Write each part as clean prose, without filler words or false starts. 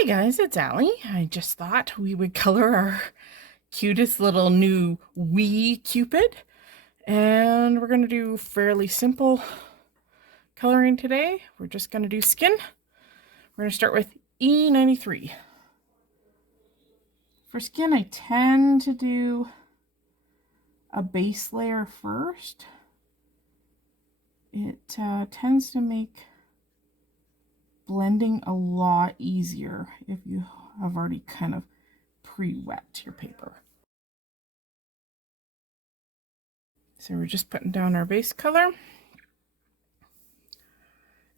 Hey guys, it's Allie. I just thought we would color our cutest little new wee Cupid. And we're going to do fairly simple coloring today. We're just going to do skin. We're going to start with E93. For skin, I tend to do a base layer first. It tends to make blending a lot easier if you have already kind of pre-wet your paper. So we're just putting down our base color.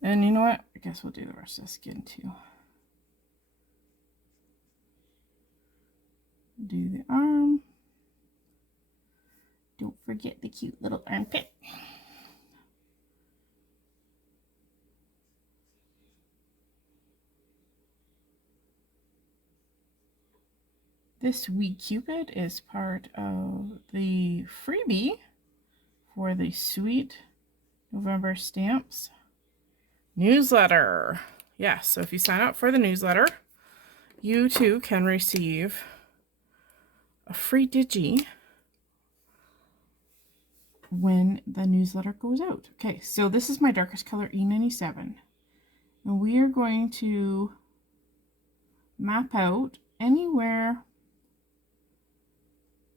And you know what? I guess we'll do the rest of the skin too. Do the arm. Don't forget the cute little armpit. This wee Cupid is part of the freebie for the Sweet November Stamps newsletter. Yes, so if you sign up for the newsletter, you too can receive a free digi when the newsletter goes out. Okay, so this is my darkest color, E97. And we are going to map out anywhere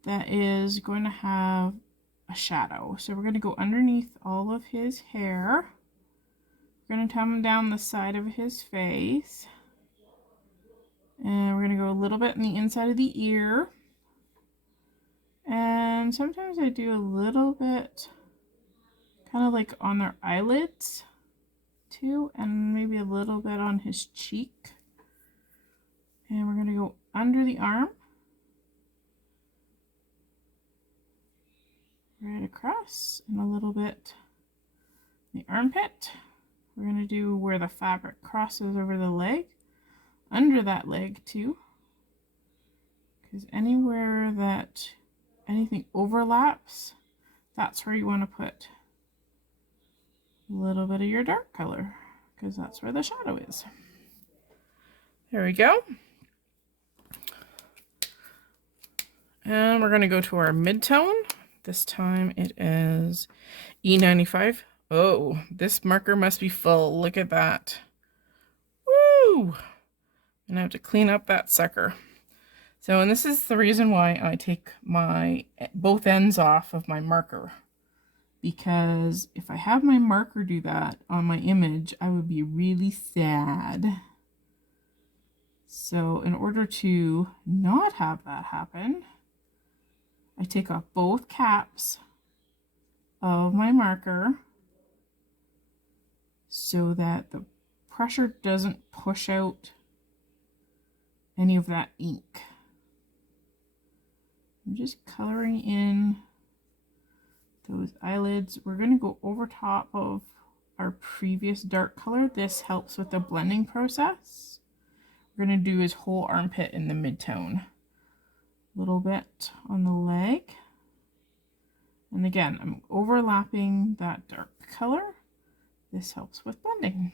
that is going to have a shadow. So we're going to go underneath all of his hair. We're going to come down the side of his face. And we're going to go a little bit on the inside of the ear. And sometimes I do a little bit kind of like on their eyelids too, and maybe a little bit on his cheek. And we're going to go under the arm, right across, and a little bit the armpit. We're going to do where the fabric crosses over the leg, under that leg too, because anywhere that anything overlaps, that's where you want to put a little bit of your dark color, because that's where the shadow is. There we go. And we're going to go to our mid-tone. This time it is E95. Oh, this marker must be full. Look at that. Woo! And I have to clean up that sucker. So, and this is the reason why I take my both ends off of my marker. Because if I have my marker do that on my image, I would be really sad. So in order to not have that happen, I take off both caps of my marker so that the pressure doesn't push out any of that ink. I'm just coloring in those eyelids. We're going to go over top of our previous dark color. This helps with the blending process. We're going to do his whole armpit in the mid-tone. A little bit on the leg. And again, I'm overlapping that dark color. This helps with blending.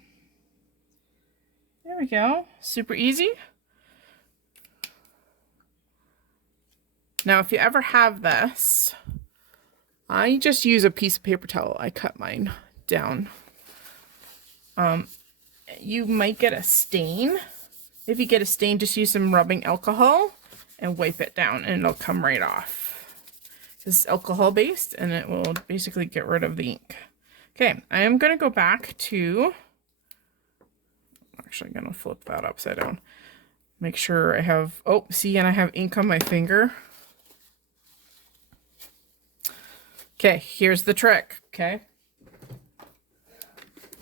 There we go. Super easy. Now, if you ever have this, I just use a piece of paper towel. I cut mine down. You might get a stain. If you get a stain, just use some rubbing alcohol and wipe it down and it'll come right off. This is alcohol based and it will basically get rid of the ink. Okay, I am going to go back to, I'm actually going to flip that upside down. Make sure I have, oh, see, and I have ink on my finger. Okay, here's the trick, okay?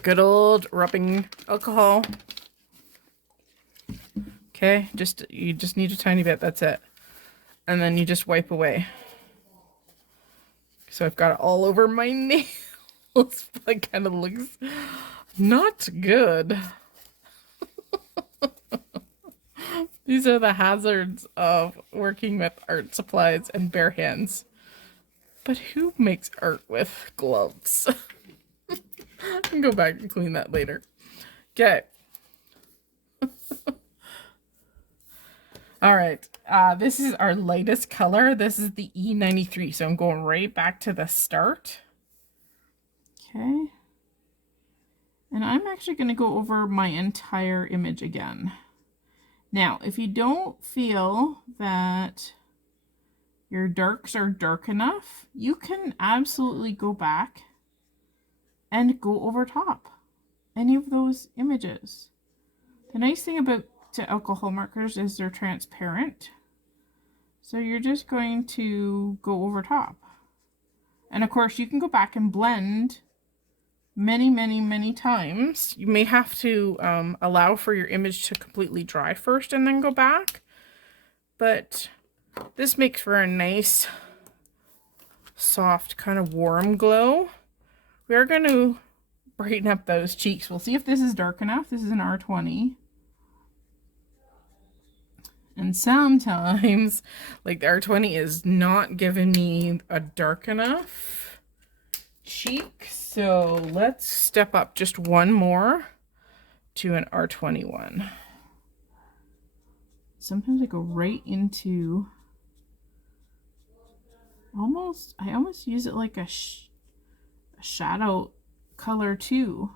Good old rubbing alcohol. Okay, you just need a tiny bit, that's it. And then you just wipe away. So I've got it all over my nails. It kind of looks not good. These are the hazards of working with art supplies and bare hands. But who makes art with gloves? I can go back and clean that later. Okay. All right, this is our lightest color. This is the E93, so I'm going right back to the start. Okay. And I'm actually going to go over my entire image again. Now, if you don't feel that your darks are dark enough, you can absolutely go back and go over top any of those images. The nice thing about alcohol markers is they're transparent. So you're just going to go over top. And of course you can go back and blend many times. You may have to allow for your image to completely dry first and then go back. But this makes for a nice, soft, kind of warm glow. We are going to brighten up those cheeks. We'll see if this is dark enough. This is an R20. And sometimes, like the R20 is not giving me a dark enough cheek. So let's step up just one more to an R21. Sometimes I go right into I almost use it like a shadow color too.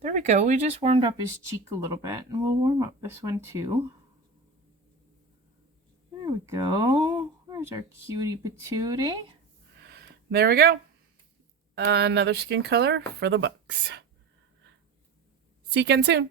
There we go. We just warmed up his cheek a little bit, and we'll warm up this one too. There we go. Where's our cutie patootie? There we go. Another skin color for the books. See you again soon.